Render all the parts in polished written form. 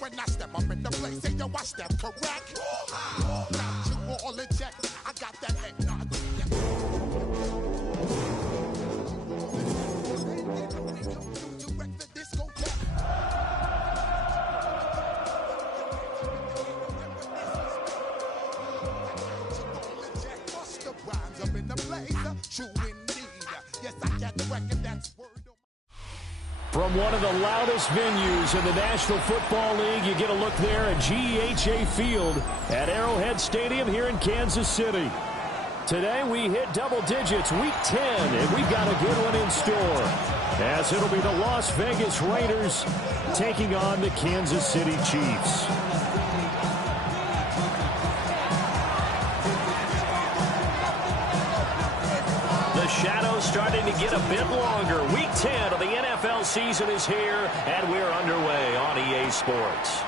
When I step up in the place, say yo, I step correct. Got you all in check. I got that head nod. Up in the place, true indeed. Yes, I got the record that's word. From one of the loudest venues in the National Football League, you get a look there at GEHA Field at Arrowhead Stadium here in Kansas City. Today we hit double digits, week 10, and we've got a good one in store, as it'll be the Las Vegas Raiders taking on the Kansas City Chiefs. Shadows starting to get a bit longer. Week 10 of the NFL season is here, and we're underway on EA Sports.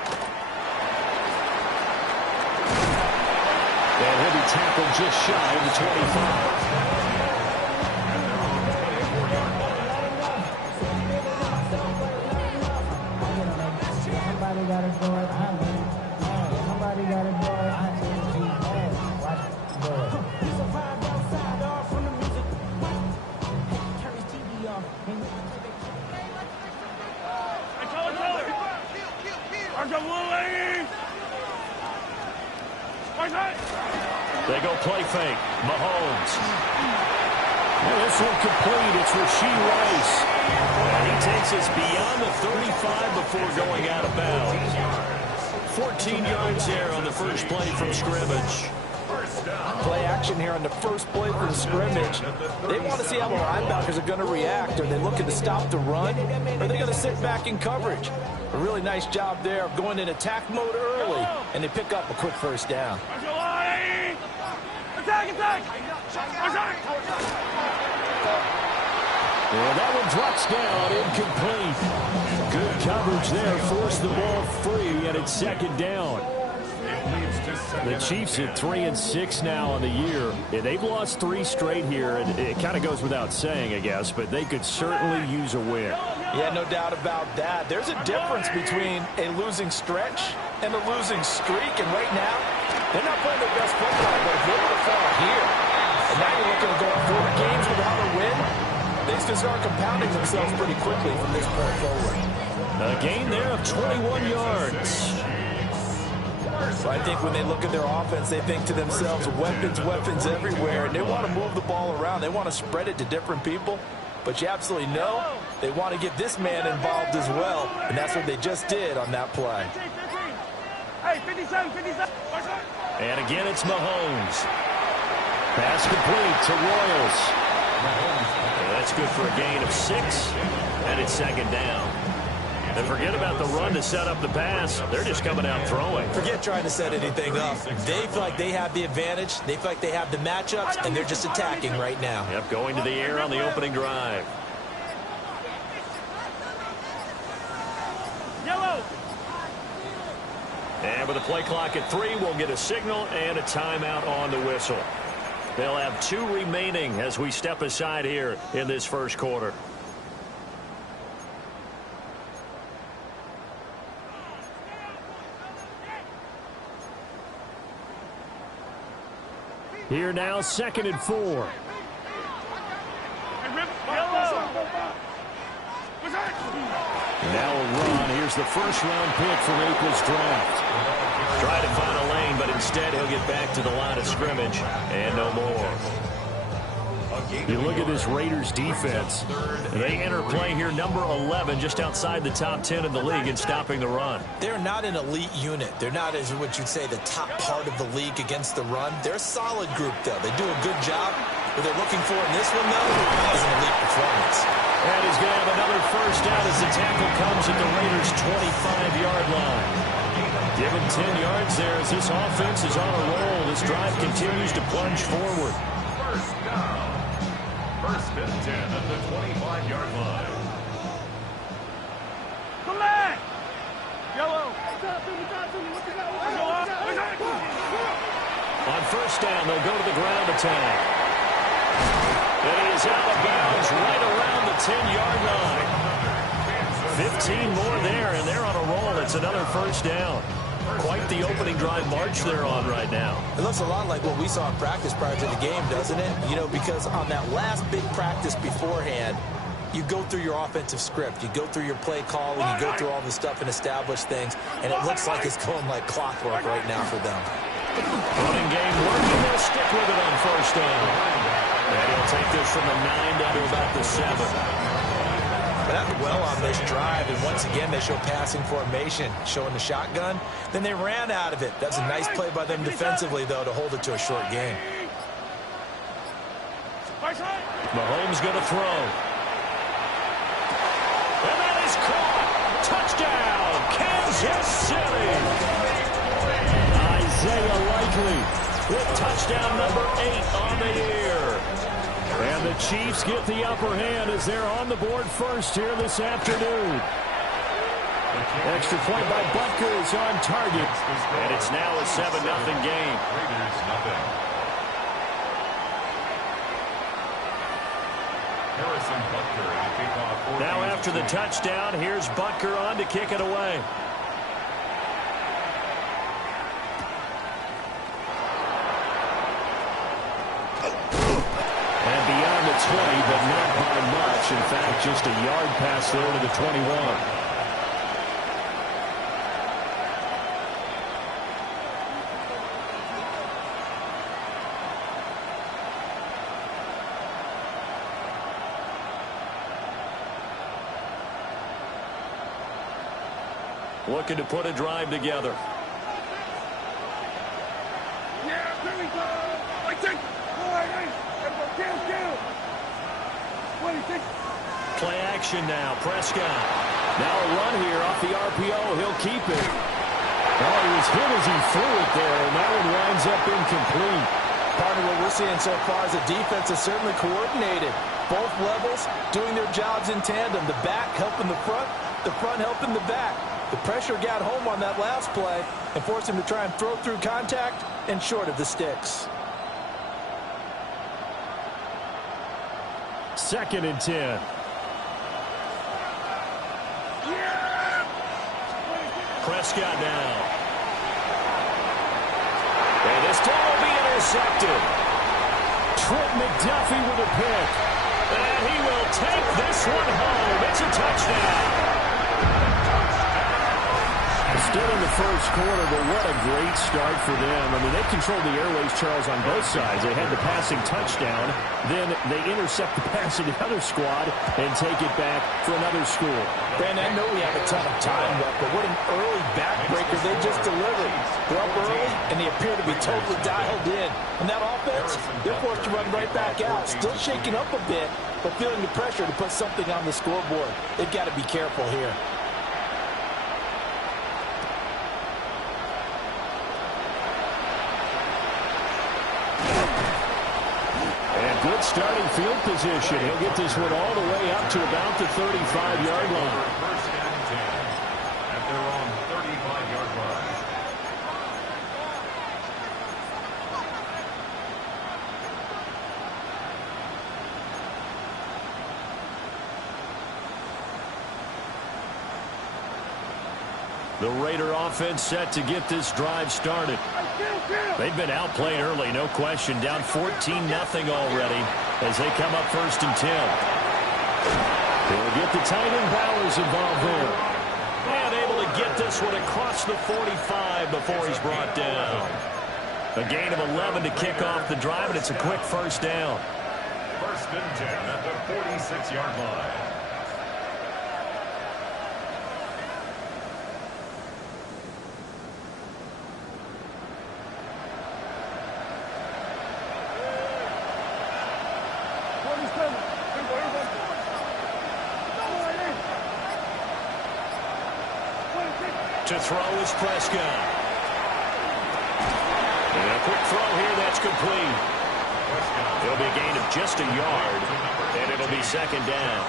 And he'll be tackled just shy of the 25. Somebody got it going. Somebody got it going. They go play fake. Mahomes. And this one complete. It's Rashee Rice. And he takes us beyond the 35 before going out of bounds. 14 yards there on the first play from scrimmage. Play action here on the first play from scrimmage. They want to see how the linebackers are going to react. Are they looking to stop the run? Or are they going to sit back in coverage? A really nice job there of going in attack mode early, and they pick up a quick first down. Attack! Well, that one drops down, incomplete. Good coverage there, forced the ball free, and it's second down. The Chiefs at 3-6 now on the year. Yeah, they've lost 3 straight here, and it kind of goes without saying, I guess, but they could certainly use a win. Yeah, no doubt about that. There's a difference between a losing stretch and a losing streak, and right now, they're not playing their best football, but if they're able to fall here, and now you're looking to go 4 games without a win, things can start compounding themselves pretty quickly from this point forward. A gain there of 21 yards. So I think when they look at their offense, they think to themselves, weapons everywhere, and they want to move the ball around. They want to spread it to different people, but you absolutely know they want to get this man involved as well, and that's what they just did on that play. Hey, 57. And again, it's Mahomes. Pass complete to Royals. And that's good for a gain of 6, and it's second down. And forget about the run to set up the pass. They're just coming out throwing. Forget trying to set anything up. They feel like they have the advantage. They feel like they have the matchups, and they're just attacking right now. Yep, going to the air on the opening drive. Yellow. And with a play clock at 3, we'll get a signal and a timeout on the whistle. They'll have 2 remaining as we step aside here in this first quarter. Here now, 2nd and 4. Now a run. Here's the first-round pick from April's draft. Try to find a lane, but instead he'll get back to the line of scrimmage and no more. You look at this Raiders defense. They enter play here number 11, just outside the top 10 in the league in stopping the run. They're not an elite unit. They're not, as what you'd say, the top part of the league against the run. They're a solid group, though. They do a good job. What they're looking for in this one, though, is an elite performance. And he's going to have another first down as the tackle comes at the Raiders' 25-yard line. Give him 10 yards there as this offense is on a roll. This drive continues to plunge forward. First down. First and 10 at the 25-yard line. Come back! Yellow. On first down, they'll go to the ground attack. And he is out of bounds right around the 10-yard line. 15 more there, and they're on a roll. It's another first down. Quite the opening drive march they're on right now. It looks a lot like what we saw in practice prior to the game, doesn't it? You know, because on that last big practice beforehand, you go through your offensive script. You go through your play call, and you go through all the stuff and establish things, and it looks like it's going like clockwork right now for them. Running game working. They'll stick with it on first down. And he'll take this from the 9 down to about the 7. But that well on this drive, and once again they show passing formation, showing the shotgun. Then they ran out of it. That's a nice play by them defensively, though, to hold it to a short game. Mahomes going to throw. And that is caught. Touchdown, Kansas City. Isaiah Likely with touchdown number 8 on the year. And the Chiefs get the upper hand as they're on the board first here this afternoon. Extra point by Butker is on target. And it's now a 7-0 game. Now after the touchdown, here's Butker on to kick it away. And beyond the 20, but not by much. In fact, just a yard pass there to the 21. Looking to put a drive together. Yeah, there we go. I think. Play action now. Prescott. Now a run here off the RPO. He'll keep it. Oh, he was hit as he threw it there, and that one winds up incomplete. Part of what we're seeing so far is the defense is certainly coordinated. Both levels doing their jobs in tandem. The back helping the front helping the back. The pressure got home on that last play and forced him to try and throw through contact and short of the sticks. 2nd and 10. Prescott now. And this ball will be intercepted. Trent McDuffie with a pick. And he will take this one home. It's a touchdown. Still in the first quarter, but what a great start for them. I mean, they controlled the airways, Charles, on both sides. They had the passing touchdown. Then they intercept the pass of the other squad and take it back for another score. Brandon, I know we have a ton of time left, but what an early backbreaker they just delivered. They're up early, and they appear to be totally dialed in. And that offense, they're forced to run right back out. Still shaking up a bit, but feeling the pressure to put something on the scoreboard. They've got to be careful here. Good starting field position. He'll get this one all the way up to about the 35-yard line. First and 10 at their own 35-yard line. The Raider offense set to get this drive started. They've been outplayed early, no question. Down 14-0 already as they come up 1st and 10. They'll get the tight end Bowers involved there. And able to get this one across the 45 before he's brought down. A gain of 11 to kick off the drive, and it's a quick first down. 1st and 10 at the 46-yard line. To throw is Prescott. And a quick throw here, that's complete. It'll be a gain of just a yard, and it'll be 2nd down.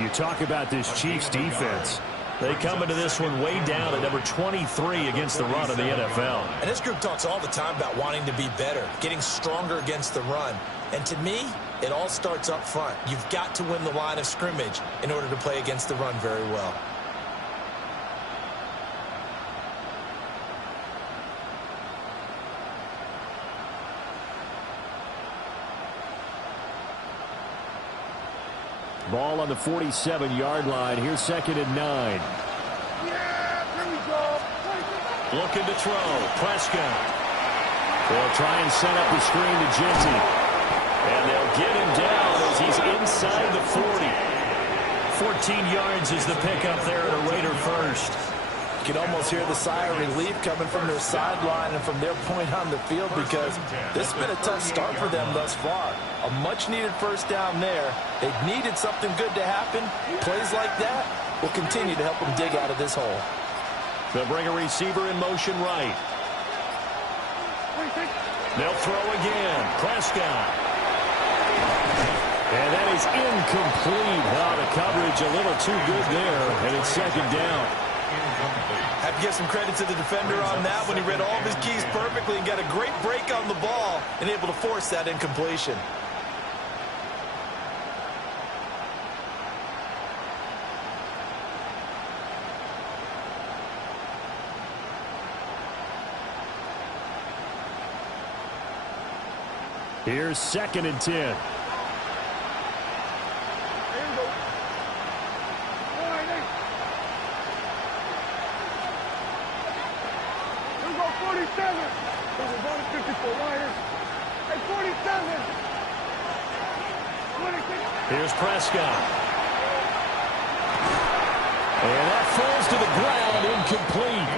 You talk about this Chiefs defense. They come into this one way down at number 23 against the run of the NFL. And this group talks all the time about wanting to be better, getting stronger against the run. And to me, It all starts up front. You've got to win the line of scrimmage in order to play against the run very well. Ball on the 47-yard line. Here's 2nd and 9. Yeah, there we go. Looking to throw. Prescott. They'll try and set up the screen to Genty. And they'll get him down as he's inside the 40. 14 yards is the pickup there at a Raider first. You can almost hear the sigh of relief coming from their sideline and from their point on the field, because this has been a tough start for them thus far. A much-needed first down there. They've needed something good to happen. Plays like that will continue to help them dig out of this hole. They'll bring a receiver in motion right. They'll throw again. Prescott. And that is incomplete. Oh, the coverage a little too good there, and it's 2nd down. Have to give some credit to the defender on that when he read all of his keys perfectly and got a great break on the ball and able to force that incompletion. Here's 2nd and 10. Here's Prescott. And that falls to the ground, incomplete.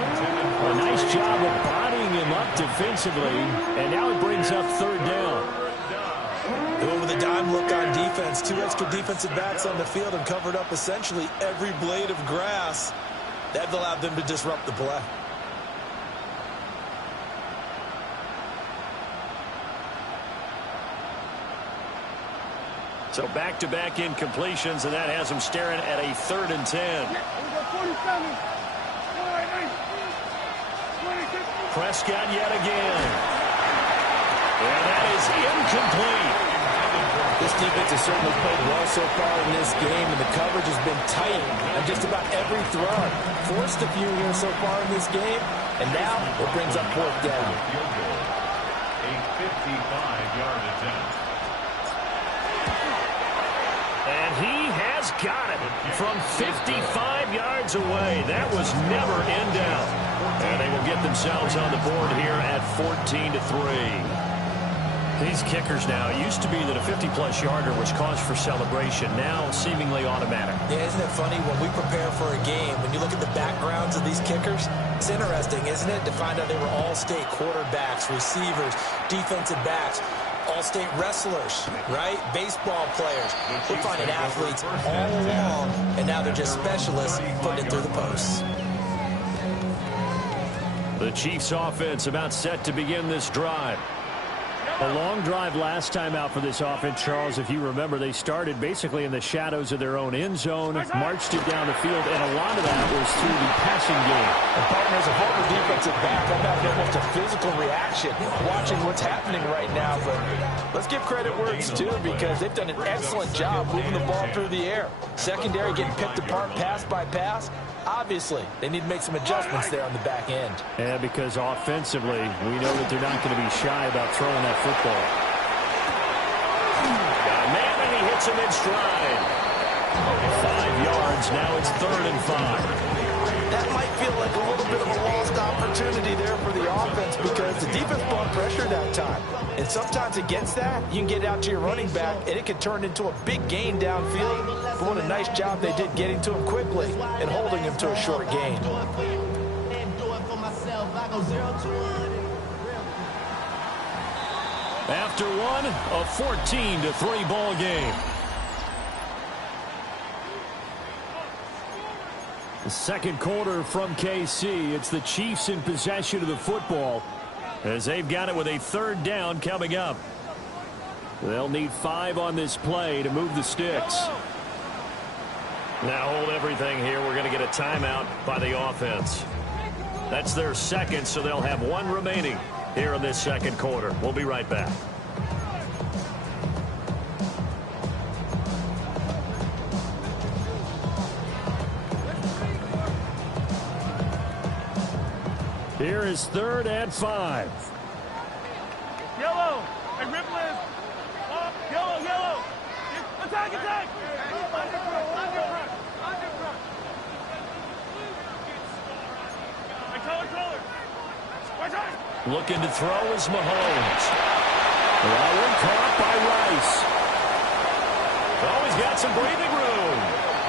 A nice job of bodying him up defensively, and now it brings up 3rd down. Going with a dime look on defense. 2 extra defensive backs on the field and covered up essentially every blade of grass. That allowed them to disrupt the play. So back-to-back incompletions, and that has them staring at a 3rd and 10. Prescott yet again. And that is incomplete. This defense has certainly played well so far in this game, and the coverage has been tight on just about every throw. Forced a few here so far in this game, and now it brings up 4th down. A 55-yard attempt. And he has got it from 55 yards away. That was never in doubt. And they will get themselves on the board here at 14-3. These kickers now, it used to be that a 50-plus yarder was cause for celebration. Now seemingly automatic. Yeah, isn't it funny when we prepare for a game, when you look at the backgrounds of these kickers, it's interesting, isn't it, to find out they were all-state quarterbacks, receivers, defensive backs, all-state wrestlers, right? Baseball players. We're finding athletes all along, and now they're just specialists putting it through the posts. The Chiefs offense about set to begin this drive. A long drive last time out for this offense, Charles. If you remember, they started basically in the shadows of their own end zone, marched it down the field, and a lot of that was through the passing game. And partners, a former defensive back, I'm having almost a physical reaction watching what's happening right now. But let's give credit where it's due, because they've done an excellent job moving the ball through the air. Secondary getting picked apart pass by pass. Obviously, they need to make some adjustments there on the back end. Yeah, because offensively, we know that they're not going to be shy about throwing that football. Got a man, and he hits him in stride. 5 yards, now it's 3rd and 5. That might feel like a little bit of a lost opportunity there for the offense, because the defense brought pressure that time. And sometimes against that, you can get out to your running back, and it can turn into a big gain downfield. But what a nice job they did getting to him quickly and holding him to a short gain. After one, a 14-3 ball game. The second quarter from KC. It's the Chiefs in possession of the football as they've got it with a 3rd down coming up. They'll need 5 on this play to move the sticks. Now hold everything here. We're going to get a timeout by the offense. That's their second, so they'll have 1 remaining here in this second quarter. We'll be right back. Here is 3rd and 5. Yellow. Hey, Ripple is. Up. Yellow, yellow. Attack, attack. Underfront. Hey, color. Watch out. Looking to throw is Mahomes. That one caught by Rice. Oh, he's got some breathing room.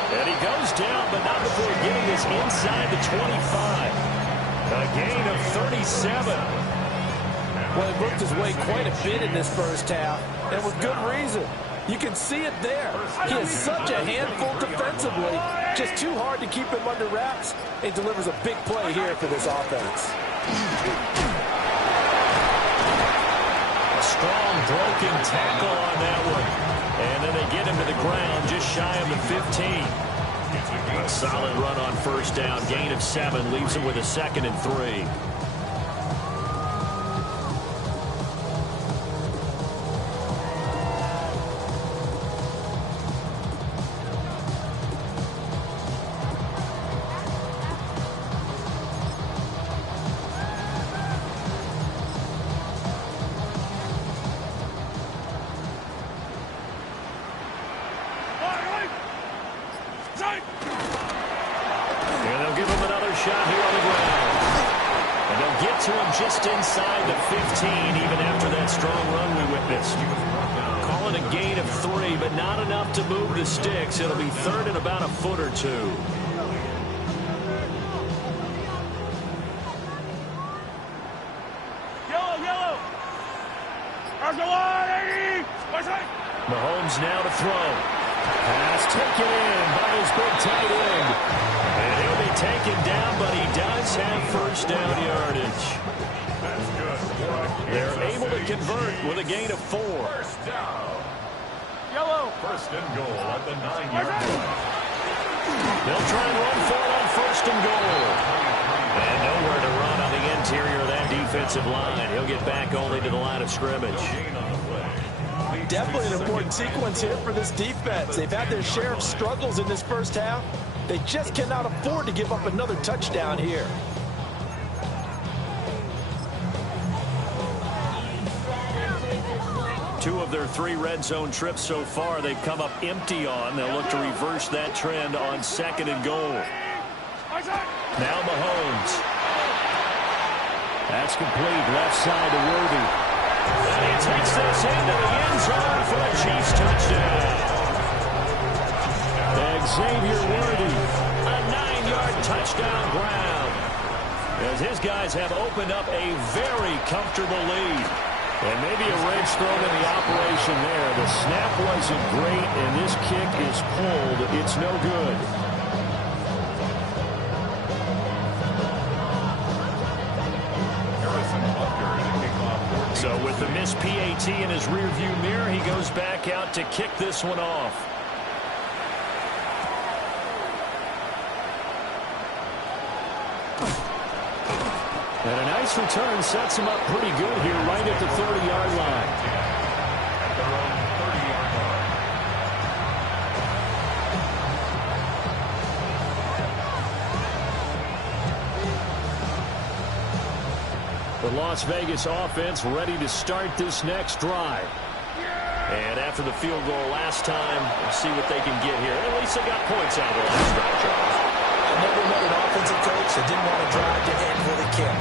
And he goes down, but not before getting this inside the 25. A gain of 37. Well, he worked his way quite a bit in this first half, and with good reason. You can see it there. He is such a handful defensively. Just too hard to keep him under wraps. He delivers a big play here for this offense. A strong broken tackle on that one. And then they get him to the ground just shy of the 15. A solid run on first down. Gain of 7 leaves him with a 2nd and 3. And they'll give him another shot here on the ground. And they'll get to him just inside the 15, even after that strong run we witnessed. Call it a gain of 3, but not enough to move the sticks. It'll be 3rd and about a foot or 2. Yellow. Mahomes now to throw. Pass taken in by his big tight end. And he'll be taken down, but he does have first down yardage. They're able to convert with a gain of 4. First down. Yellow. 1st and goal at the 9-yard line. They'll try and run for it on 1st and goal. And nowhere to run on the interior of that defensive line. He'll get back only to the line of scrimmage. Gain on the play. Definitely an important sequence here for this defense. They've had their share of struggles in this first half. They just cannot afford to give up another touchdown here. Two of their 3 red zone trips so far, they've come up empty on. They'll look to reverse that trend on 2nd and goal. Now Mahomes. That's complete. Left side to Worthy. And he takes this into the end zone for a Chiefs touchdown. Xavier Worthy, a 9-yard touchdown ground. As his guys have opened up a very comfortable lead. And maybe a wrench thrown in the operation there. The snap wasn't great, and this kick is pulled. It's no good. So with the missed PAT in his rearview mirror, he goes back out to kick this one off. And a nice return sets him up pretty good here right at the 30-yard line. At their own 30-yard line. The Las Vegas offense ready to start this next drive. And after the field goal last time, we'll see what they can get here. At least they got points out of the last drive, Charles. I never met an offensive coach that didn't want to drive to end with a kick.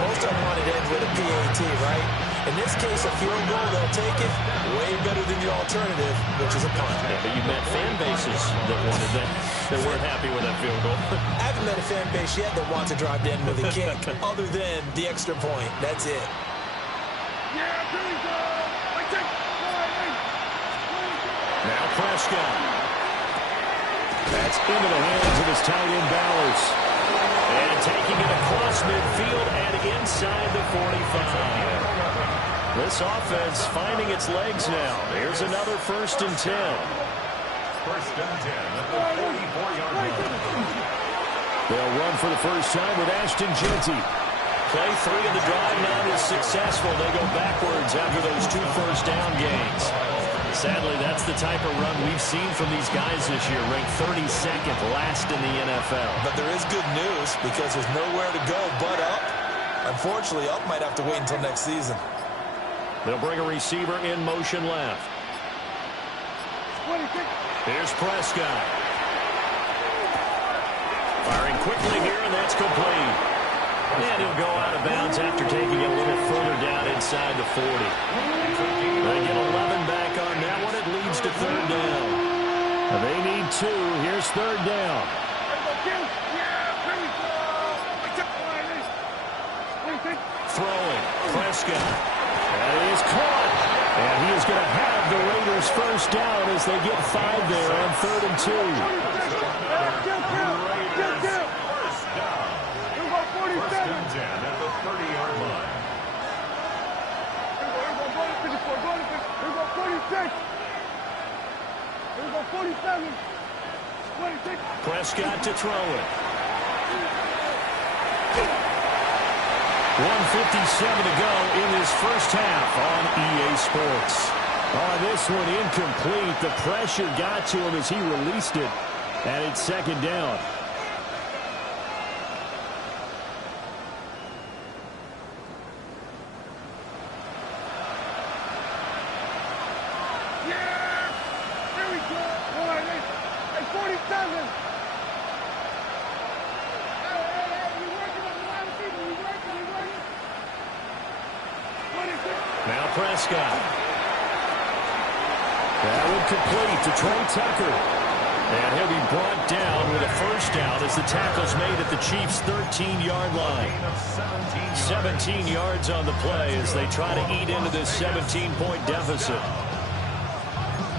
Most of them wanted to end with a PAT, right? In this case, a field goal, they'll take it. Way better than the alternative, which is a punt. Yeah, but you met fan bases that wanted that, that weren't happy with that field goal. I haven't met a fan base yet that wants to drive to end with a kick, other than the extra point. That's it. Now Prescott. That's into the hands of his tight end Bowers. And taking it across midfield and inside the 45. This offense finding its legs now. Here's another 1st and 10. 1st and 10 at the 44-yard line. They'll run for the first time with Ashton Jeanty. Play 3 of the drive not as successful. They go backwards after those 2 first-down gains. Sadly, that's the type of run we've seen from these guys this year, ranked 32nd last in the NFL. But there is good news because there's nowhere to go but up. Unfortunately, Elk might have to wait until next season. They'll bring a receiver in motion left. Here's Prescott. Firing quickly here, and that's complete. And he'll go out of bounds after taking it a little further down inside the 40. They get 11 back on that one. It leads to third down. They need 2. Here's third down. Throwing. Prescott. That is caught. And he is going to have the Raiders first down as they get 5 there on 3rd and 2. At the 30-yard line. Here we go 46. Here we go 47. 26. Prescott to throw it. 1:57 to go in this first half on EA Sports. On this one, incomplete. The pressure got to him as he released it, and it's second down. Now Prescott. That would complete to Trey Tucker. And he'll be brought down with a first down as the tackle's made at the Chiefs' 13-yard line. 17 yards on the play as they try to eat into this 17-point deficit.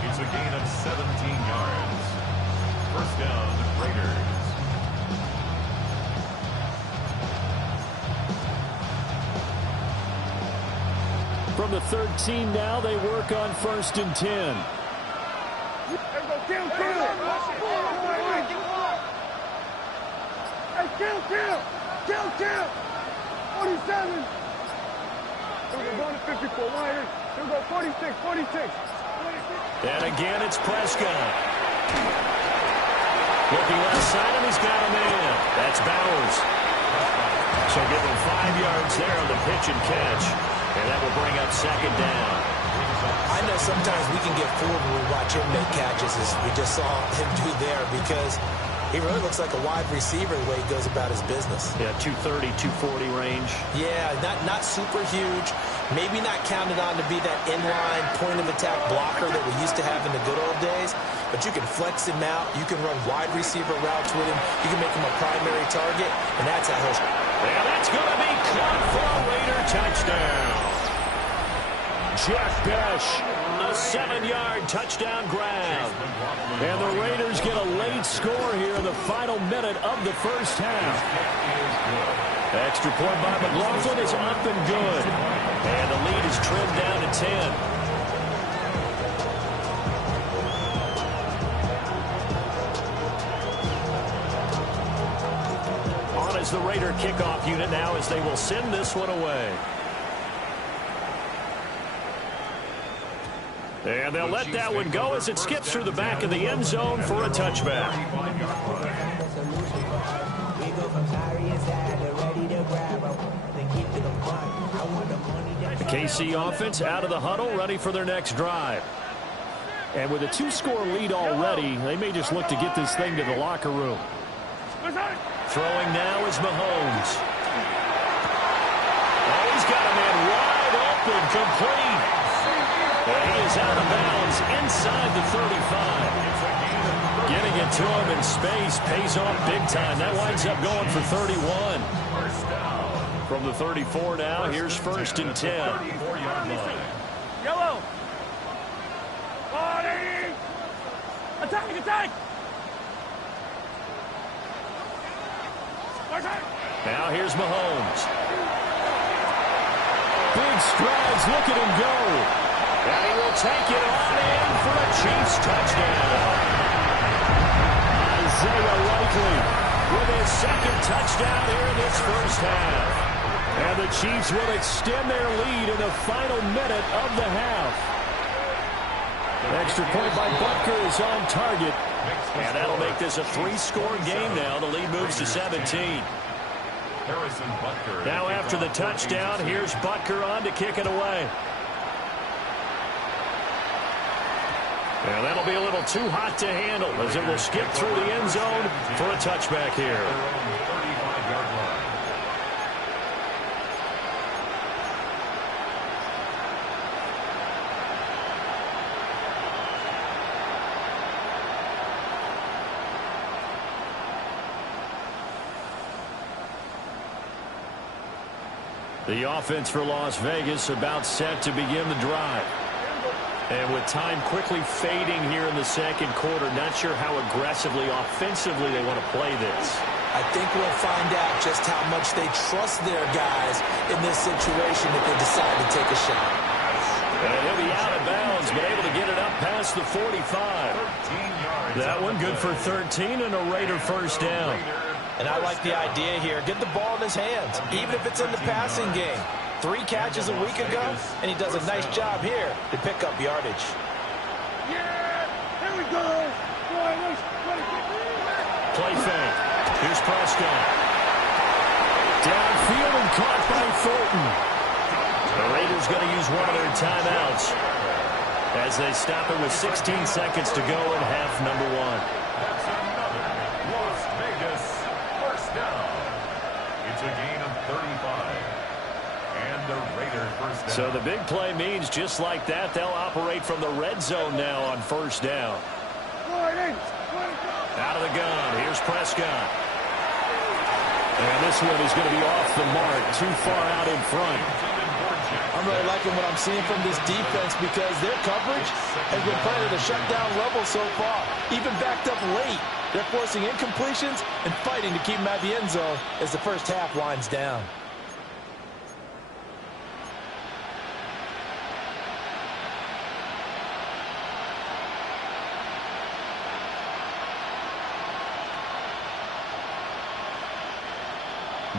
It's a gain of 17 yards. First down, Raiders. From the 13 now, they work on 1st and 10. Kill. 47. We're going to 54. Here we go 46. And again, it's Prescott. Looking left side, and he's got a man. That's Bowers. So give him 5 yards there on the pitch and catch. And that will bring up second down. I know sometimes we can get fooled when we watch him make catches, as we just saw him do there, because he really looks like a wide receiver the way he goes about his business. Yeah, 230, 240 range. Yeah, not super huge. Maybe not counted on to be that inline point-of-attack blocker that we used to have in the good old days. But you can flex him out. You can run wide receiver routes with him. You can make him a primary target, and that's how he'll... And that's going to be caught for a Raider touchdown. Jeff Besh, a 7-yard touchdown grab. And the Raiders get a late score here in the final minute of the first half. Extra point by McLaughlin is up and good. And the lead is trimmed down to 10. Is the Raider kickoff unit now as they will send this one away. And they'll let that one go as it skips through the back of the end zone for a touchback. The KC offense out of the huddle, ready for their next drive. And with a 2-score lead already, they may just look to get this thing to the locker room. Throwing now is Mahomes. Oh, he's got a man wide open, complete. And he is out of bounds inside the 35. Getting it to him in space pays off big time. That winds up going for 31. From the 34 now, here's 1st and 10. Yellow. 40. Attack. Now here's Mahomes. Big strides, look at him go. And he will take it on in for a Chiefs touchdown. Isaiah Likely with his 2nd touchdown here in this first half. And the Chiefs will extend their lead in the final minute of the half. Extra point by Butker is on target. And that'll make this a 3-score game now. The lead moves to 17. Now after the touchdown, here's Butker on to kick it away. And that'll be a little too hot to handle as it will skip through the end zone for a touchback here. The offense for Las Vegas about set to begin the drive. And with time quickly fading here in the second quarter, not sure how aggressively, offensively they want to play this. I think we'll find out just how much they trust their guys in this situation if they decide to take a shot. And he'll be out of bounds, but able to get it up past the 45. That one good for 13 and a Raider first down. And I like the idea here. Get the ball in his hands, even if it's in the passing game. 3 catches a week ago, and he does a nice job here to pick up yardage. Yeah! Here we go! Play fake. Here's Prescott. Downfield and caught by Thornton. The Raiders going to use one of their timeouts as they stop it with 16 seconds to go in half number 1. That's another Las Vegas first down. It's a gain of 35. And the Raider first down. So the big play means just like that, they'll operate from the red zone now on first down. Out of the gun, here's Prescott. And this one is going to be off the mark, too far out in front. I'm really liking what I'm seeing from this defense because their coverage has been playing at a shutdown level so far. Even backed up late, they're forcing incompletions and fighting to keep them at the end zone as the first half winds down.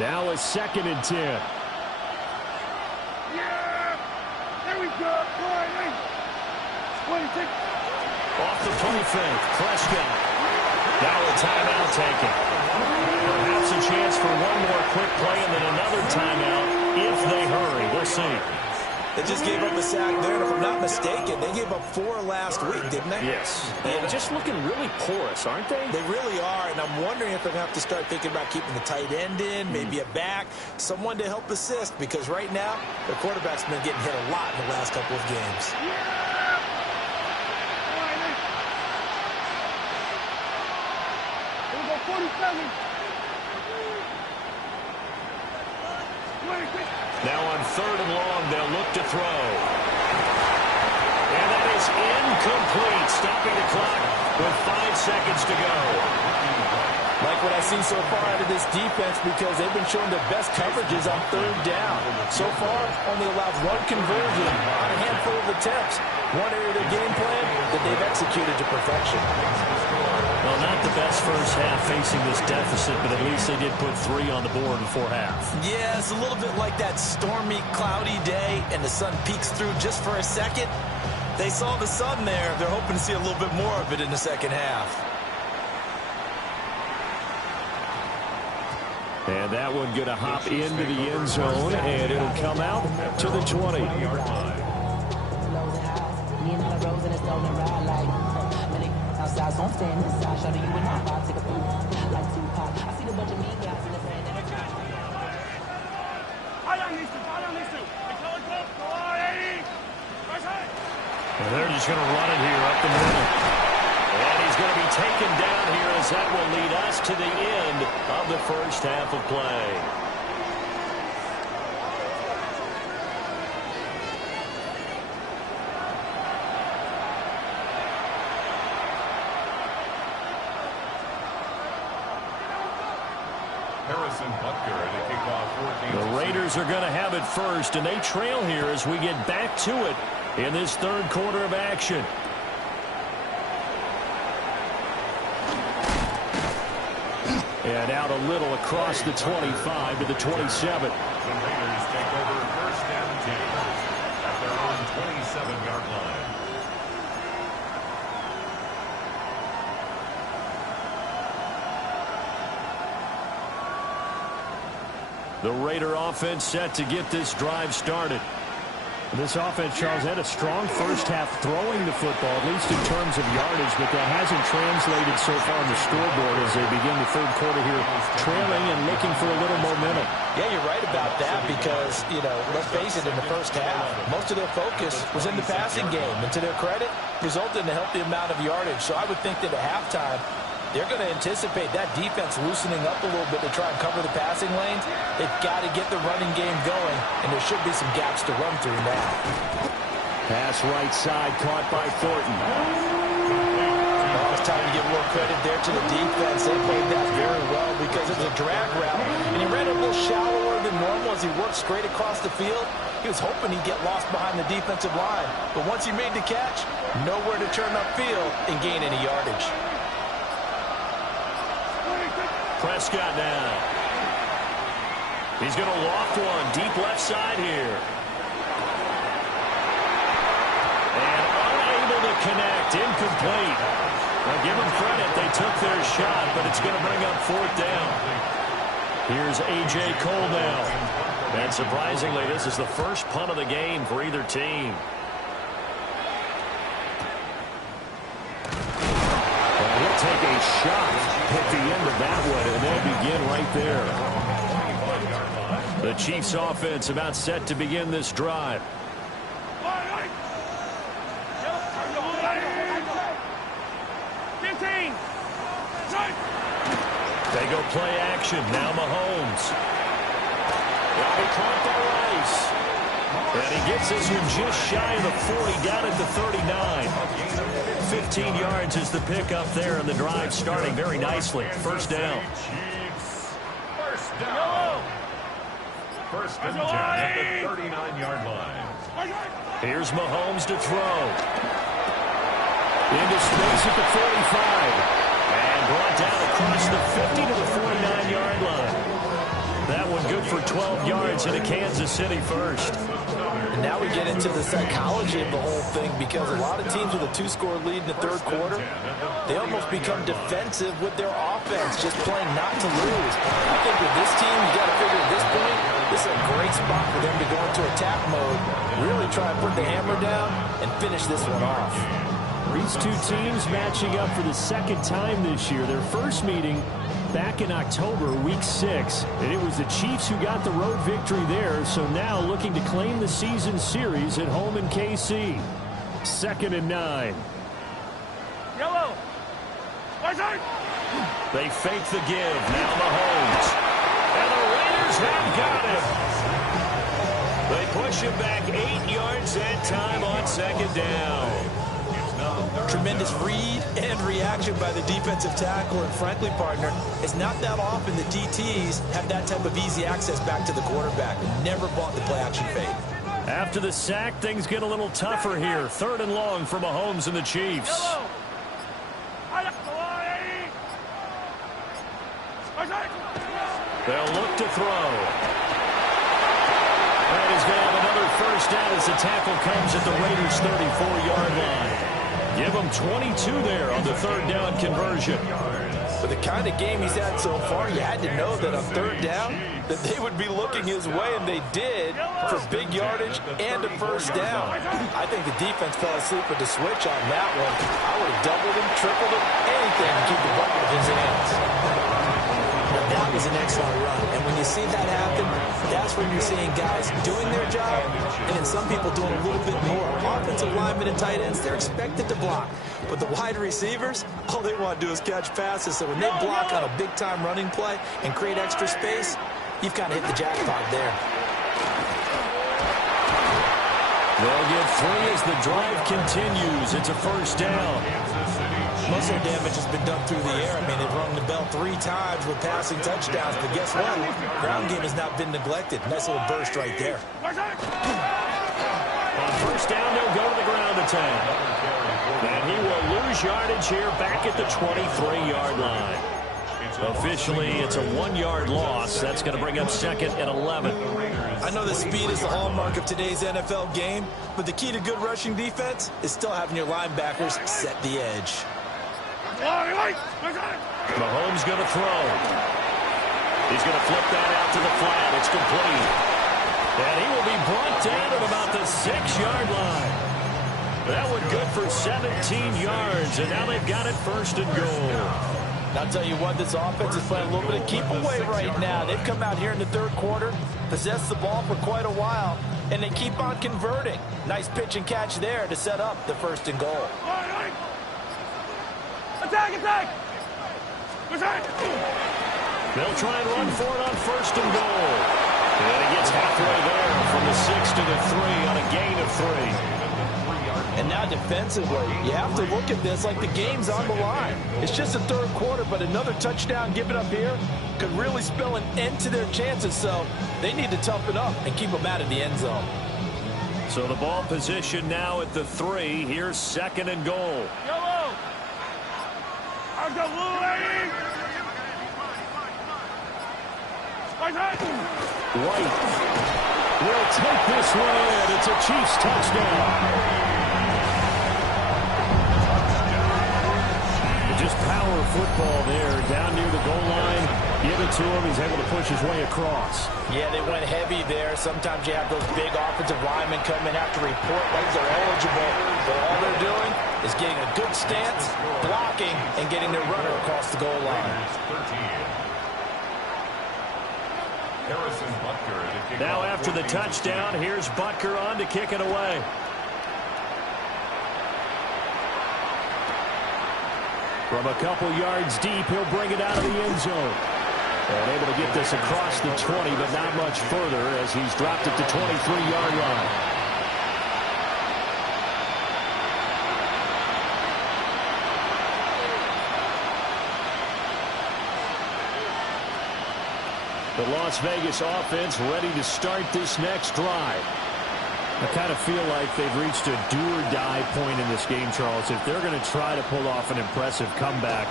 Now a 2nd and 10. Yeah! There we go! Off the play fake, Prescott. Now a timeout taken. Perhaps a chance for one more quick play and then another timeout if they hurry. We'll see. They just gave up a sack there, and if I'm not mistaken, they gave up 4 last week, didn't they? Yes. And just looking really porous, aren't they? They really are, and I'm wondering if they're going to have to start thinking about keeping the tight end in, maybe a back, someone to help assist, because right now, their quarterback's been getting hit a lot in the last couple of games. Here we go, 47. Now on 3rd and long, they'll look to throw. And that is incomplete, stopping the clock with 5 seconds to go. Like what I've seen so far out of this defense because they've been showing their best coverages on 3rd down. So far, only allowed 1 conversion on a handful of attempts. One area of their game plan that they've executed to perfection. Well, not the best first half facing this deficit, but at least they did put 3 on the board before half. Yeah, it's a little bit like that stormy, cloudy day, and the sun peeks through just for a second. They saw the sun there. They're hoping to see a little bit more of it in the second half. And that one going to hop into the end zone, and it'll come out to the 20. Outside, so I'm staying inside. Show you and I take a food like Tupac. I see the bunch of mean guys in the fan. And they're just going to run it here up the middle. And he's going to be taken down here as that will lead us to the end of the first half of play. The Raiders are going to have it first, and they trail here as we get back to it in this 3rd quarter of action. And out a little across the 25 to the 27. The Raiders take over 1st and 10 at their own 27-yard line. The Raider offense set to get this drive started. This offense, Charles, had a strong first half throwing the football, at least in terms of yardage, but that hasn't translated so far on the scoreboard as they begin the third quarter here, trailing and looking for a little momentum. Yeah, you're right about that because, let's face it, in the first half, most of their focus was in the passing game. And to their credit, resulted in a healthy amount of yardage. So I would think that at halftime, they're going to anticipate that defense loosening up a little bit to try and cover the passing lanes. They've got to get the running game going, and there should be some gaps to run through now. Pass right side, caught by Thornton. Well, it's time to give a little credit there to the defense. They played that very well because it was a drag route, and he ran a little shallower than normal as he worked straight across the field. He was hoping he'd get lost behind the defensive line, but once he made the catch, nowhere to turn upfield and gain any yardage. Prescott now. He's going to loft one deep left side here. And unable to connect. Incomplete. Now give them credit. They took their shot, but it's going to bring up fourth down. Here's A.J. Cole now. And surprisingly, this is the first punt of the game for either team. He'll take a shot at the end of that one, and they'll begin right there. The Chiefs offense about set to begin this drive. 15. They go play action. Now Mahomes. Well, he caught by Rice. And he gets this one just shy of the 40, down at the 39. 15 yards is the pickup there, and the drive starting very nicely. First down. First down. First and 10 at the 39-yard line. Here's Mahomes to throw. Into space at the 45. And brought down across the 50 to the 49-yard line. That one good for 12 yards in a Kansas City first. And now we get into the psychology of the whole thing because a lot of teams with a two-score lead in the third quarter, they almost become defensive with their offense, just playing not to lose. I think with this team, you got to figure at this point, this is a great spot for them to go into attack mode, really try and put the hammer down and finish this one off. These two teams matching up for the second time this year. Their first meeting back in October, week 6. And it was the Chiefs who got the road victory there. So now looking to claim the season series at home in KC. 2nd and 9. Yellow. They fake the give. Now Mahomes. And the Raiders have got him. They push him back 8 yards that time on 2nd down. Tremendous read and reaction by the defensive tackle, and frankly, partner, it's not that often the DTs have that type of easy access back to the quarterback. Never bought the play-action fake. After the sack, things get a little tougher here. 3rd and long for Mahomes and the Chiefs. They'll look to throw. And he's going to have another first down as the tackle comes at the Raiders' 34-yard line. Give him 22 there on the 3rd down conversion. With the kind of game he's had so far, you had to know that on 3rd down, that they would be looking his way, and they did, for big yardage and a first down. I think the defense fell asleep with the switch on that one. I would have doubled him, tripled him, anything to keep the ball in his hands. Now, that was an excellent run, and when you see that happen, that's when you're seeing guys doing their job, and then some people doing a little bit more. Offensive linemen and tight ends, they're expected to block. But the wide receivers, all they want to do is catch passes. So when they block on a big-time running play and create extra space, you've kind of hit the jackpot there. They'll get 3 as the drive continues. It's a first down. Muscle damage has been done through the air. I mean, they've rung the bell 3 times with passing touchdowns. But guess what? Ground game has not been neglected. Nice little burst right there. On first down, they'll go to the ground attack. And he will lose yardage here back at the 23-yard line. Officially, it's a 1-yard loss. That's going to bring up 2nd and 11. I know that speed is the hallmark of today's NFL game, but the key to good rushing defense is still having your linebackers set the edge. Mahomes going to throw. He's going to flip that out to the flat. It's complete. And he will be brought down at about the 6-yard line. That one good for 17 yards, and now they've got it first and goal. I'll tell you what, this offense is playing a little bit of keep away right now. They've come out here in the third quarter, possessed the ball for quite a while, and they keep on converting. Nice pitch and catch there to set up the first and goal. Attack, attack! They'll try and run for it on first and goal. And he gets halfway there from the 6 to the 3 on a gain of 3. And now defensively, you have to look at this like the game's on the line. It's just the third quarter, but another touchdown given up here could really spell an end to their chances. So they need to toughen up and keep them out of the end zone. So the ball position now at the 3. Here's second and goal. Yellow! I got blue lady! White will take this one in. It's a Chiefs touchdown. Just power football there, down near the goal line. Give it to him. He's able to push his way across. Yeah, they went heavy there. Sometimes you have those big offensive linemen come in, have to report like they're eligible. But all they're doing is getting a good stance, blocking, and getting their runner across the goal line. Now after the touchdown, here's Butker on to kick it away. From a couple yards deep, he'll bring it out of the end zone. And able to get this across the 20, but not much further as he's dropped it to 23-yard line. The Las Vegas offense ready to start this next drive. I kind of feel like they've reached a do-or-die point in this game, Charles. If they're going to try to pull off an impressive comeback,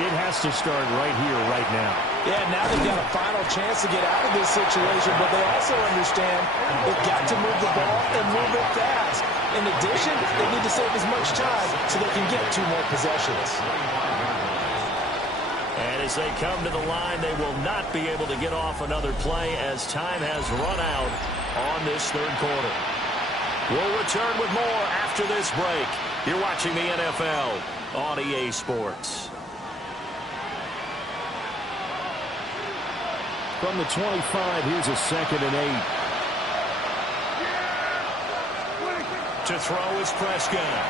it has to start right here, right now. Yeah, now they've got a final chance to get out of this situation, but they also understand they've got to move the ball and move it fast. In addition, they need to save as much time so they can get 2 more possessions. And as they come to the line, they will not be able to get off another play as time has run out on this third quarter. We'll return with more after this break. You're watching the NFL on EA Sports. From the 25, here's a 2nd and 8. To throw is Prescott.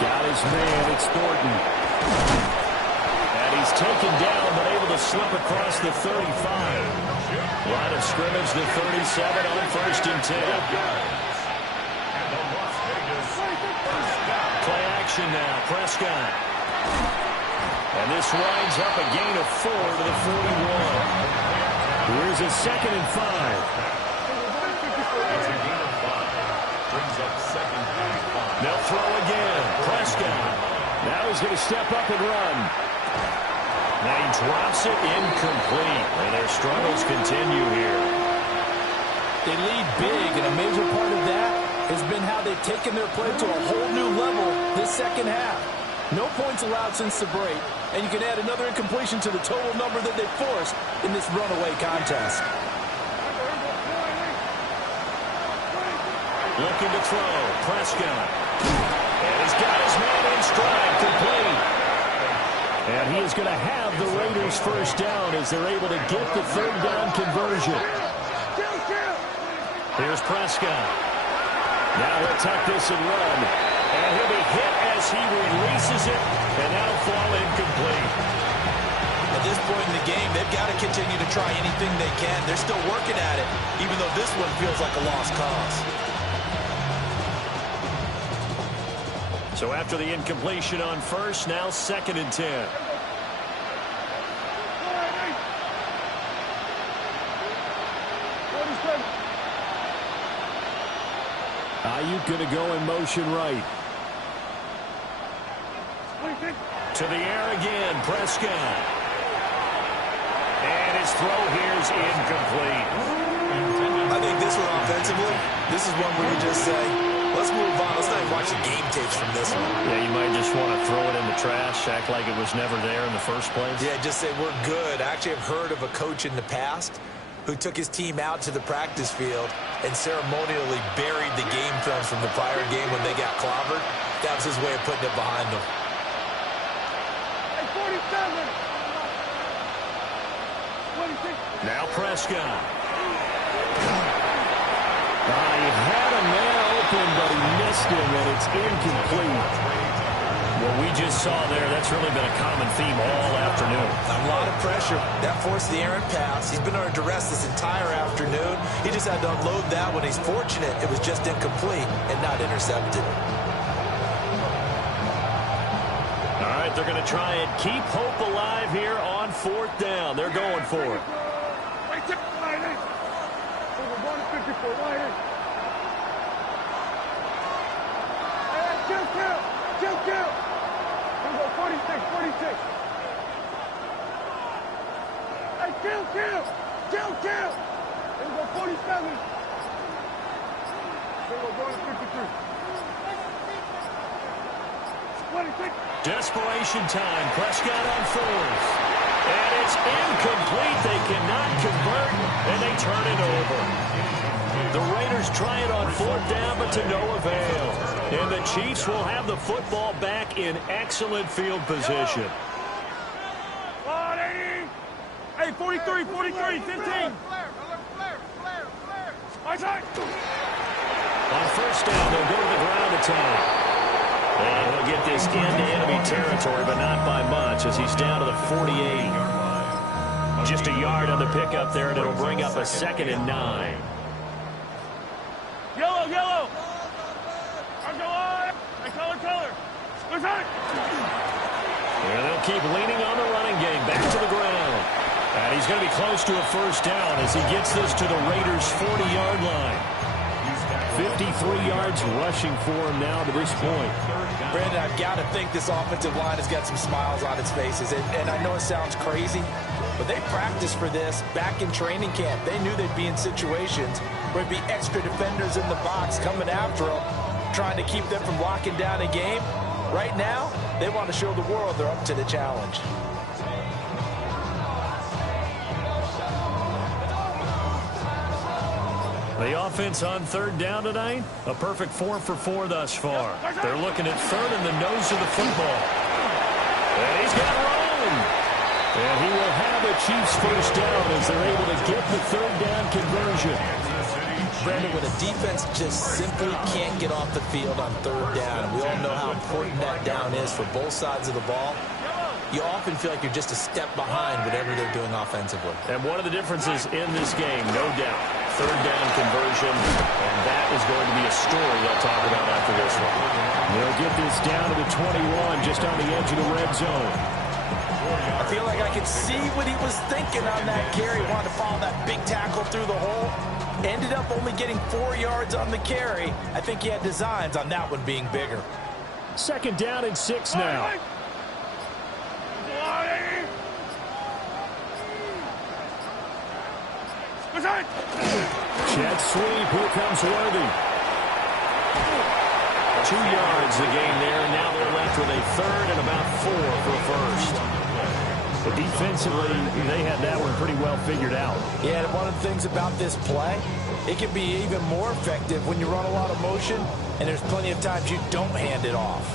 Got his man, it's Thornton. And he's taken down, but able to slip across the 35. Line of scrimmage, the 37 on 1st and 10. Play action now, Prescott. And this winds up a gain of 4 to the 41. Here's a 2nd and 5. They'll throw again. Prescott. Now he's going to step up and run. Now he drops it incomplete. And their struggles continue here. They lead big, and a major part of that has been how they've taken their play to a whole new level this second half. No points allowed since the break, and you can add another incompletion to the total number that they forced in this runaway contest. Looking to throw, Prescott. And he's got his man in stride, complete. And he is going to have the Raiders first down as they're able to get the 3rd down conversion. Here's Prescott. Now he'll tuck this and run. And he'll be hit as he releases it. And that'll fall incomplete. At this point in the game, they've got to continue to try anything they can. They're still working at it, even though this one feels like a lost cause. So after the incompletion on 1st, now 2nd and 10. Ayuk going to go in motion right. To the air again, Prescott. And his throw here is incomplete. I think this one offensively, this is one where you just say, Let's move on. Let's not even watch the game tapes from this one. Yeah, you might just want to throw it in the trash, act like it was never there in the first place. Yeah, just say we're good. I actually have heard of a coach in the past who took his team out to the practice field and ceremonially buried the game films from the prior game when they got clobbered. That was his way of putting it behind them. Hey, 47. 26. Now Prescott. He had a man open, but he missed him, and it's incomplete. What we just saw there, that's really been a common theme all afternoon. A lot of pressure. That forced the errant pass. He's been under duress this entire afternoon. He just had to unload that when he's fortunate it was just incomplete and not intercepted. All right, they're going to try and keep hope alive here on 4th down. They're going for it. Right there, wide in. Over 154, wide in. Hey, kill. We'll go 46. Hey, kill. We'll go 47. We'll go 153. 26. Desperation time. Prescott on 4th. And it's incomplete. They cannot convert, and they turn it over. The Raiders try it on 4th down, but to no avail. And the Chiefs will have the football back in excellent field position. Hey, 43, 15. My side. On 1st down, they'll go to the ground attack. And he'll get this into enemy territory, but not by much, as he's down to the 48. Just a yard on the pickup there, and it'll bring up a 2nd and 9. Yellow. I'm going. Hey, color. Where's that? And they'll keep leaning on the running game. Back to the ground. And he's going to be close to a 1st down as he gets this to the Raiders' 40-yard line. 53 yards rushing for him now to this point. Brandon, I've got to think this offensive line has got some smiles on its faces. And I know it sounds crazy, but they practiced for this back in training camp. They knew they'd be in situations where there'd be extra defenders in the box coming after them, trying to keep them from locking down a game. Right now, they want to show the world they're up to the challenge. The offense on 3rd down tonight, a perfect 4 for 4 thus far. They're looking at 3rd in the nose of the football. And he's got room. And he will have the Chiefs 1st down as they're able to get the 3rd down conversion. Brandon, when a defense just simply can't get off the field on 3rd down, and we all know how important that down is for both sides of the ball, you often feel like you're just a step behind whatever they're doing offensively. And one of the differences in this game, no doubt, 3rd down conversion, and that is going to be a story they'll talk about after this one. They'll get this down to the 21, just on the edge of the red zone. I feel like I could see what he was thinking on that carry. He wanted to follow that big tackle through the hole. Ended up only getting 4 yards on the carry. I think he had designs on that one being bigger. 2nd down and 6 now. Jet sweep. Here comes Worthy. 2 yards the game there, and now they're left with a 3rd and about 4 for a 1st. But defensively, they had that one pretty well figured out. Yeah, and one of the things about this play, it can be even more effective when you run a lot of motion, and there's plenty of times you don't hand it off.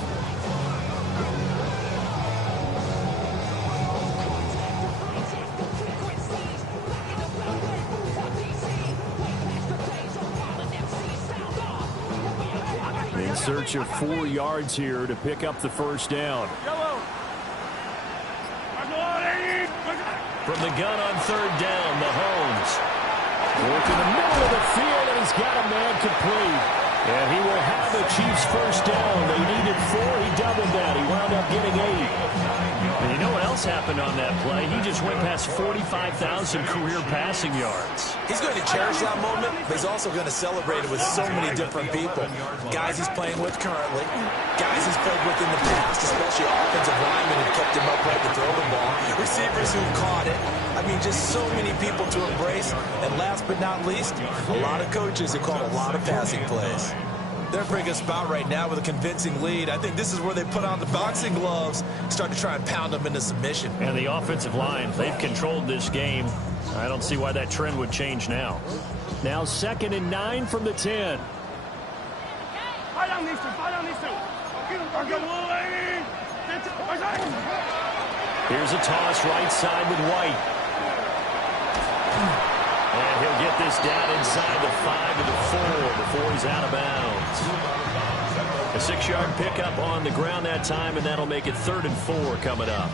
In search of 4 yards here to pick up the 1st down. From the gun on 3rd down, Mahomes. Working the middle of the field, and he's got a man complete. And he will have the Chiefs 1st down. They needed 4. He doubled that. He wound up getting 8. And you know what else happened on that play? He just went past 45,000 career passing yards. He's going to cherish that moment, but he's also going to celebrate it with so many different people. Guys he's playing with currently, guys he's played with in the past, especially offensive linemen who kept him upright to throw the ball, receivers who caught it. I mean, just so many people to embrace. And last but not least, a lot of coaches who call a lot of passing plays. They're in a pretty good spot right now with a convincing lead. I think this is where they put on the boxing gloves, start to try and pound them into submission. And the offensive line, they've controlled this game. I don't see why that trend would change now. Now 2nd and 9 from the 10. Here's a toss right side with White. And he'll get this down inside the 5 to the 4 before he's out of bounds. A 6-yard pickup on the ground that time, and that'll make it 3rd and 4 coming up.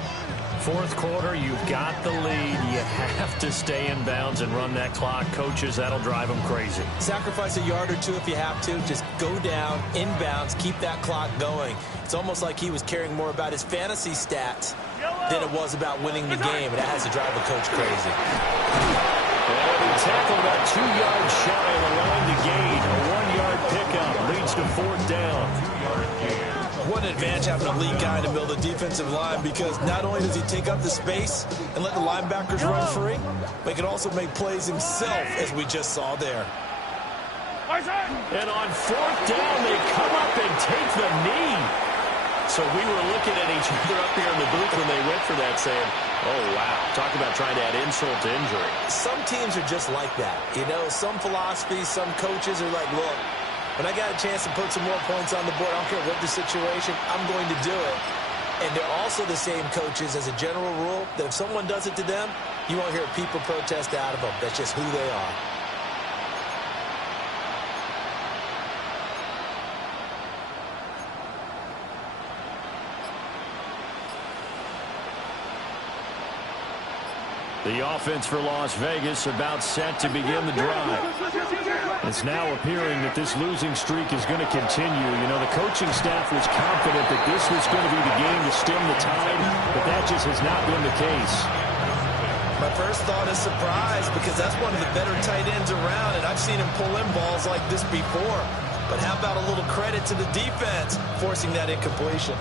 Fourth quarter, you've got the lead. You have to stay in bounds and run that clock. Coaches, that'll drive them crazy. Sacrifice a yard or two if you have to. Just go down, inbounds, keep that clock going. It's almost like he was caring more about his fantasy stats than it was about winning the game. And that has to drive a coach crazy. And he tackled about 2 yards shy of the line to gain. A 1-yard pickup leads to 4th down. What an advantage having a lead guy in the middle of the defensive line, because not only does he take up the space and let the linebackers run free, but he can also make plays himself, as we just saw there. And on 4th down, they come up and take the knee. So we were looking at each other up here in the booth when they went for that, saying, oh, wow, talk about trying to add insult to injury. Some teams are just like that. You know, some philosophies, some coaches are like, look, when I got a chance to put some more points on the board, I don't care what the situation, I'm going to do it. And they're also the same coaches, as a general rule, that if someone does it to them, you won't hear people protest out of them. That's just who they are. The offense for Las Vegas about set to begin the drive. It's now appearing that this losing streak is going to continue. You know, the coaching staff was confident that this was going to be the game to stem the tide, but that just has not been the case. My first thought is surprise, because that's one of the better tight ends around, and I've seen him pull in balls like this before. But how about a little credit to the defense forcing that incompletion?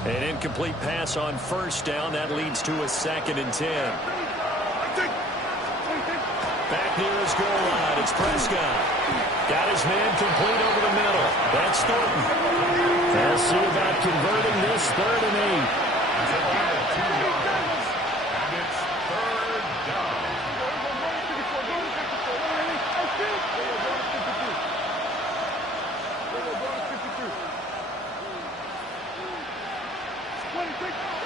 An incomplete pass on 1st down. That leads to a 2nd and 10. Back near his goal line, it's Prescott. Got his man complete over the middle. That's Thornton. They'll see about converting this 3rd and 8. And it's 3rd down.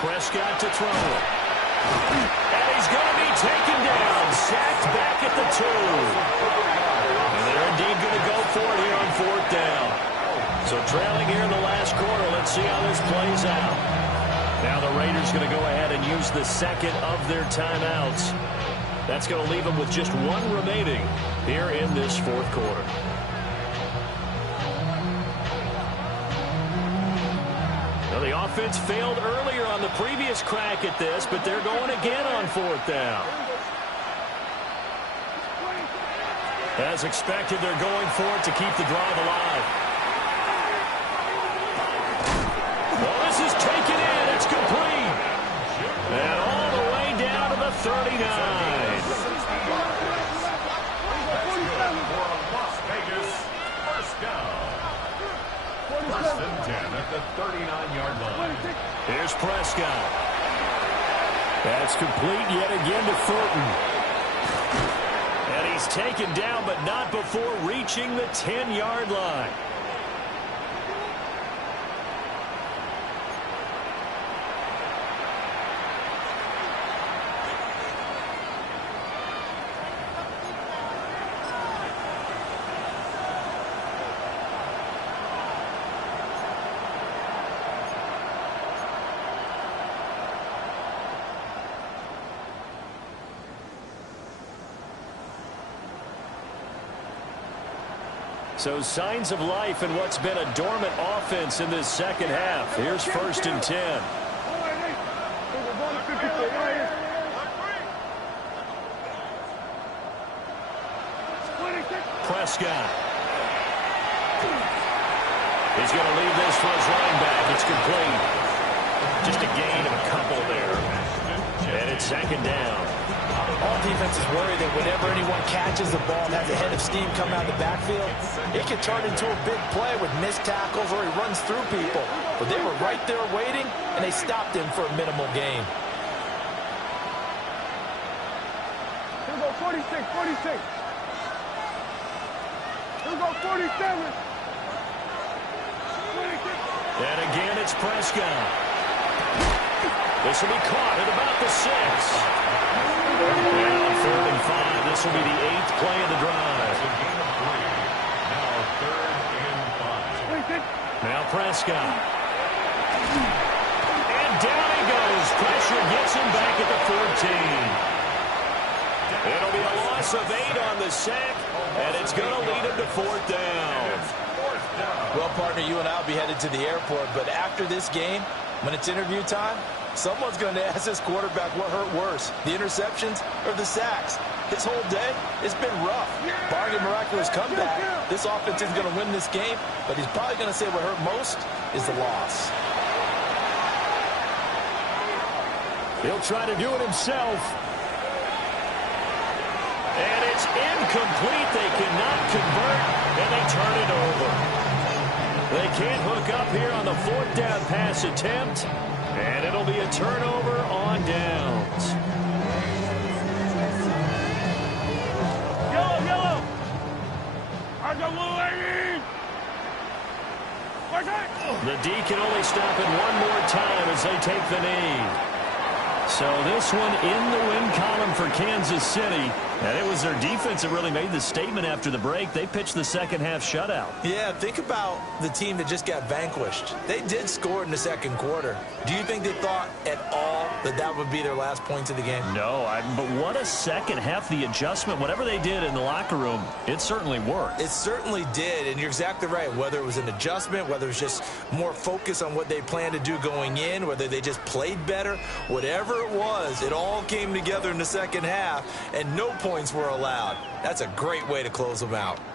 Prescott to throw. And he's going to be taken down. Sacked back at the 2. And they're indeed going to go for it here on 4th down. So trailing here in the last quarter. Let's see how this plays out. Now the Raiders going to go ahead and use the 2nd of their timeouts. That's going to leave them with just 1 remaining here in this 4th quarter. Now the offense failed earlier on the previous crack at this, but they're going again on 4th down. As expected, they're going for it to keep the drive alive. Well, this is taken in. It's complete. And all the way down to the 39. Las Vegas, 1st down. 1st and 10 at the 39-yard line. Here's Prescott. That's complete yet again to Thornton. And he's taken down, but not before reaching the 10-yard line. So signs of life in what's been a dormant offense in this 2nd half. Here's 1st and 10. Prescott. He's going to leave this for his running back. It's complete. Just a gain of a couple there. And it's second down. All defenses worry that whenever anyone catches the ball and has a head of steam coming out of the backfield, it can turn into a big play with missed tackles or he runs through people. But they were right there waiting, and they stopped him for a minimal gain. Here we go, 46, 46. Here we go, 47. 26. And again, it's Prescott. This will be caught at about the 6. And on 3rd and 5, this will be the 8th play of the drive. Now 3rd and 5. Now Prescott. And down he goes. Pressure gets him back at the 14. It'll be a loss of 8 on the sack, and it's going to lead him to 4th down. Well, partner, you and I will be headed to the airport, but after this game, when it's interview time, someone's going to ask this quarterback what hurt worse, the interceptions or the sacks. His whole day, it's been rough. Barring a miraculous comeback, this offense is going to win this game, but he's probably going to say what hurt most is the loss. He'll try to do it himself. And it's incomplete. They cannot convert, and they turn it over. They can't hook up here on the 4th down pass attempt, and it'll be a turnover on downs. Yellow, yellow. I got little 18. The D can only stop it one more time as they take the knee. So this one in the win column for Kansas City. And it was their defense that really made the statement after the break. They pitched the second half shutout. Yeah, think about the team that just got vanquished. They did score in the second quarter. Do you think they thought at all that that would be their last points of the game? No, but what a second half. The adjustment, whatever they did in the locker room, it certainly worked. It certainly did, and you're exactly right. Whether it was an adjustment, whether it was just more focus on what they planned to do going in, whether they just played better, whatever it was, it all came together in the second half, and no points were allowed. That's a great way to close them out.